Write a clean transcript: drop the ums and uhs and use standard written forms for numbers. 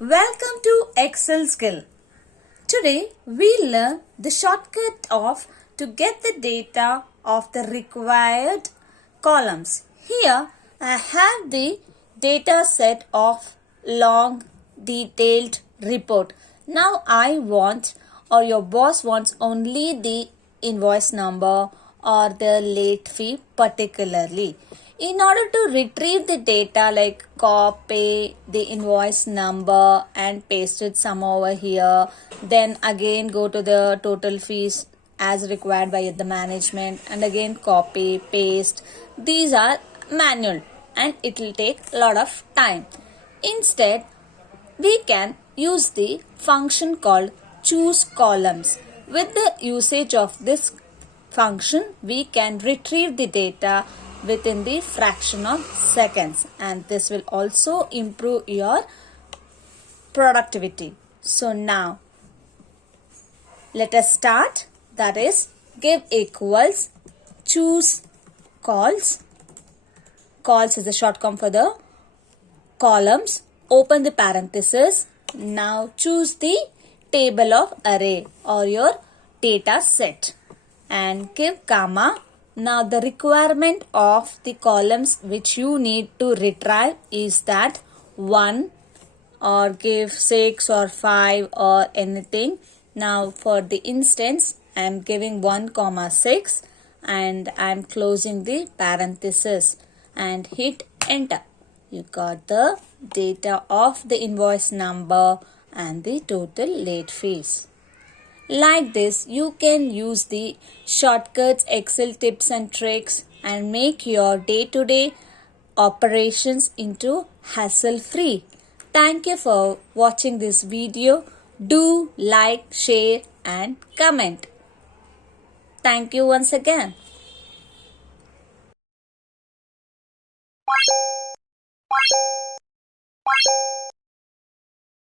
Welcome to Excel skill. Today we learn the shortcut of to get the data of the required columns. Here I have the data set of long detailed report. Now I want or your boss wants only the invoice number or the late fee particularly. In order to retrieve the data like copy the invoice number and paste it somewhere over here, then again go to the total fees as required by the management and again copy, paste. These are manual and it will take a lot of time. Instead, we can use the function called choosecols. With the usage of this function, we can retrieve the data within the fraction of seconds, and this will also improve your productivity. So now let us start. That is, give equals choosecols. Cols is a short form for the columns. Open the parenthesis. Now choose the table of array or your data set and give comma. Now the requirement of the columns which you need to retrieve is that 1 or give 6 or 5 or anything. Now for the instance I am giving 1 comma 6 and I am closing the parenthesis and hit enter. You got the data of the invoice number and the total late fees. Like this, you can use the shortcuts, Excel tips and tricks and make your day-to-day operations into hassle-free. Thank you for watching this video. Do like, share and comment. Thank you once again.